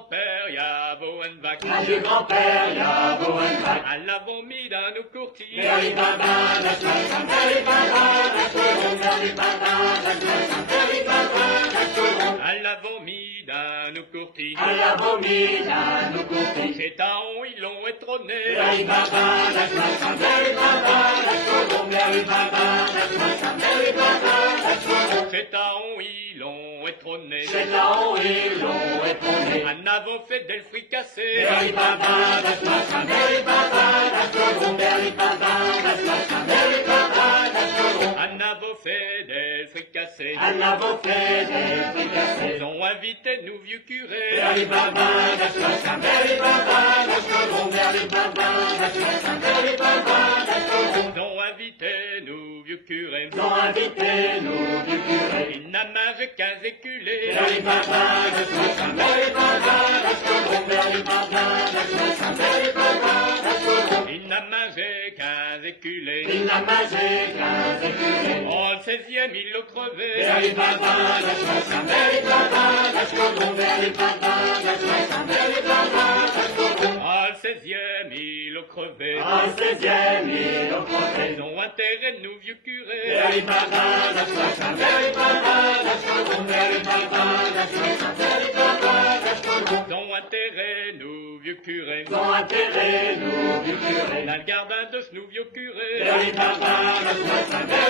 grand-père, y'a Boenbach. L'âge du grand-père, y'a Boenbach. À l'avant mis d'un nous courtis. Mary Baba, that's right, I'm Mary Baba, that's right, Mary Baba, that's right, I'm Mary Baba, that's right. À l'avant mis d'un nous courtis. À la vomi, là, nous courtis. C'est à on, ils l'ont étronné. Mary Baba, that's right, I'm Mary Baba, that's right, Mary Baba, that's right, I'm Mary Baba, that's right. C'est à on, ils l'ont étronné. C'est là où ils l'ont épaulé. En avant fait des fricassés. Mary Baba, that's right, I'm Mary Baba, that's right, Mary Baba, that's right, I'm Mary Baba, that's right. En avant fait des fricassés. En avant fait des fricassés. Ils ont invité nous vieux curés. Mary Baba, that's right, I'm Mary Baba, that's right, Mary Baba, that's right, I'm Mary Baba, that's right. Ils ont invité nous vieux curés. Ils ont invité nos vieux curés. Il n'a mangé qu'un éculé. Mary Baba, that's right, I'm Mary Baba, that's right, Mary Baba, that's right, I'm Mary Baba, that's right. Il n'a mangé qu'un éculé. Il n'a mangé qu'un éculé. En le 16e, il l'a crevé. Mary Baba, that's right, I'm Mary Baba, that's right, Mary Baba, that's right, I'm Mary Baba, that's right. En le 16e, il l'a crevé. En 16e, il a crevé. Ils ont intérêt de nous vieux curés. Mary Baba, that's right, I'm Mary Baba, that's right, Mary Baba, that's right, I'm Mary Baba, that's right. Ils ont intérêt nous vieux curés. Ils ont enterré nos vieux curés. Dans le gardin de ce nous vieux curés. Mary Baba, that's right, I'm Mary